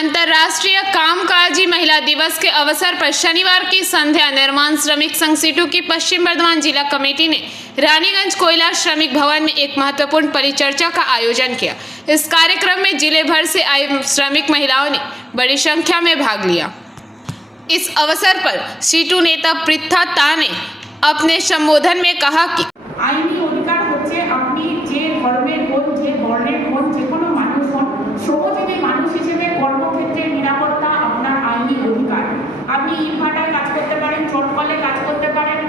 अंतर्राष्ट्रीय कामकाजी महिला दिवस के अवसर पर शनिवार की संध्या निर्माण श्रमिक संघ सीटू की पश्चिम बर्धमान जिला कमेटी ने रानीगंज कोयला श्रमिक भवन में एक महत्वपूर्ण परिचर्चा का आयोजन किया। इस कार्यक्रम में जिले भर से आई श्रमिक महिलाओं ने बड़ी संख्या में भाग लिया। इस अवसर पर सीटू नेता पृथा ता ने अपने संबोधन में कहा कि আইনি অধিকার হচ্ছে আপনি যে ধর্মের হন, যে বর্ণের হন, যে কোনো মানুষ হন, শ্রমজীবী মানুষ হিসেবে কর্মক্ষেত্রে নিরাপত্তা আপনার আইনি অধিকার। আপনি ইটভাটায় কাজ করতে পারেন, চটকলে কাজ করতে পারেন,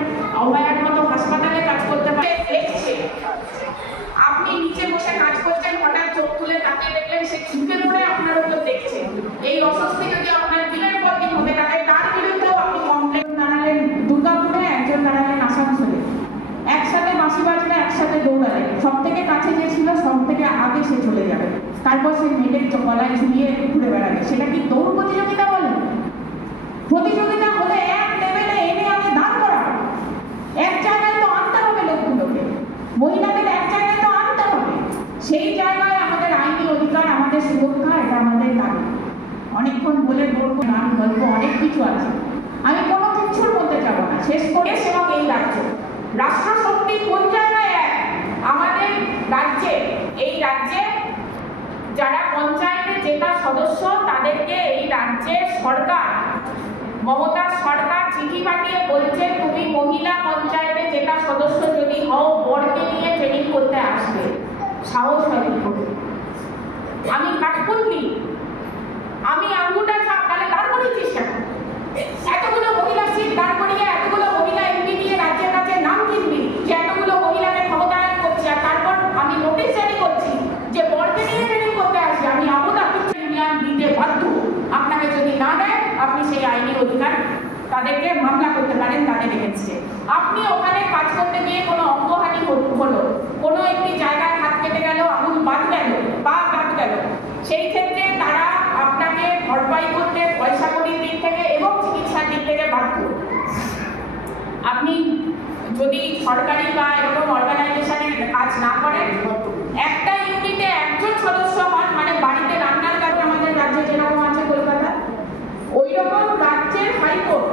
অভয়ার মতো হাসপাতালে কাজ করতে পারেন। আপনি নিচে বসে কাজ করছেন, হঠাৎ চোখ তুলে তাকিয়ে দেখলেন সে ঝুঁকে পড়ে আপনার উপর দেখছে। এই অস্বস্তি যদি আপনার দিনের পর দিন হতে থাকে, তার বিরুদ্ধেও আপনি কমপ্লেন জানালেন দুর্গাপুরে, একজন দাঁড়ালেন আসানসোলে। একসাথে বাঁশি বাজবে, একসাথে দৌড়ালে, সব থেকে কাছে যে ছিল সব থেকে আগে সে চলে যাবে, তারপর সে মেয়েদের গলায় ঝুলিয়ে ঘুরে বেড়াবে। সেটা কি দৌড় প্রতিযোগিতা বলে? প্রতিযোগিতা হলে এক লেভেলে এনে আগে দাঁড় করা, এক জায়গায় তো আনতে হবে লোকগুলোকে, মহিলাদের এক জায়গায় তো আনতে হবে। সেই জায়গায় আমাদের আইনি অধিকার, আমাদের সুরক্ষা, এটা আমাদের দাবি। অনেকক্ষণ বলে বলবো, গান গল্প অনেক কিছু আছে, আমি কোনো কিছুর মধ্যে যাব না। শেষ করে এবং এই রাষ্ট্রশক্তি কোন জায়গায় এক? আমাদের রাজ্যে, এই রাজ্যে যারা পঞ্চায়েতে জেতা সদস্য, তাদেরকে এই রাজ্যের সরকার, মমতা সরকার চিঠি পাঠিয়ে বলছে তুমি মহিলা পঞ্চায়েতে জেতা সদস্য যদি হও, বরকে নিয়ে ট্রেনিং করতে আসবে। সাহস হয় কি করে? আমি কাঠপুতলি, আমি আঙুটা চাপ, তাহলে দাঁড় করিয়েছিস কেন? এতগুলো মহিলা সিট দাঁড় করিয়ে এতগুলো মহিলা এমপি দিয়ে রাজ্যের কাছে নাম কিনবি যে এতগুলো মহিলাকে ক্ষমতায়ন করছি, আর তারপর আমি নোটিশ জারি করছি যে বরকে নিয়ে ট্রেনিং করতে আসি। আমি আবুধাবি ইউনিয়ন দিতে বাধ্য। আপনাকে যদি না দেয়, আপনি সেই আইনি অধিকার তাদেরকে মামলা করতে পারেন তাদের এগেন্সটে। আপনি ওখানে কাজ করতে গিয়ে কোনো অঙ্গহানি হলো, কোনো একটি জায়গায় হাত কেটে গেল, আঙুল বাদ গেল, পা বাদ গেল, সেই ক্ষেত্রে তারা আপনাকে ভরপাই করতে পয়সা কড়ির দিক থেকে এবং চিকিৎসার দিক থেকে বাধ্য। আপনি যদি সরকারি বা এরকম অর্গানাইজেশনের কাজ না করেন, একটা ইউনিটে একজন সদস্য হন, মানে বাড়িতে রান্নার কাজ আমাদের রাজ্যে যেরকম আছে কলকাতা, ওই রকম রাজ্যের হাইকোর্ট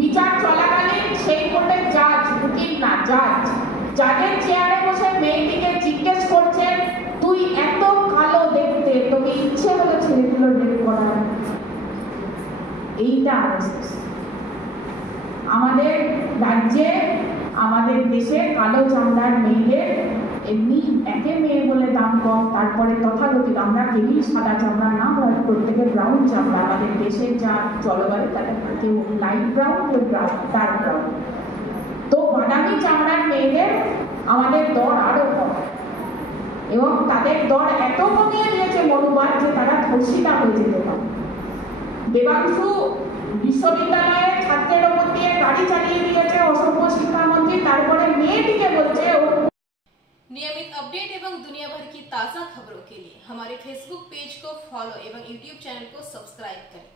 বিচার চলাকালীন সেই কোর্টের জাজ, উকিল না জাজ, জাজের চেয়ারে বসে মেয়েটিকে জিজ্ঞেস করছেন তুই এত কালো দেখতে, তোকে ইচ্ছে হলো ছেলেগুলো রেপ করার? এইটা আমাদের রাজ্যে, আমাদের দেশে কালো চামড়ার মেয়েদের এমনি একে মেয়ে বলে দাম কম, তারপরে তথাগতিক আমরা কেউই সাদা চামড়া না হয়, প্রত্যেকের ব্রাউন চামড়া। আমাদের দেশের যা জলবায়ু, তাদের কেউ লাইট ব্রাউন, কেউ ডার্ক ব্রাউন। তো বাদামি চামড়ার মেয়েদের আমাদের দর আরো কম, এবং তাদের দর এত কমিয়ে দিয়েছে মনোবাদ যে তারা ধর্ষিতা হয়ে যেতে পারে। দেবাংশু বিশ্ববিদ্যালয়ে ছাত্রের ওপর দিয়ে গাড়ি চালিয়ে দিয়েছে অসভ্য শিক্ষাमंत्री, তারপরে মেয়েটিকে বলছে। नियमित अपडेट एवं दुनिया भर की ताज़ा खबरों के लिए हमारे फेसबुक पेज को फॉलो एवं यूट्यूब चैनल को सब्सक्राइब करें।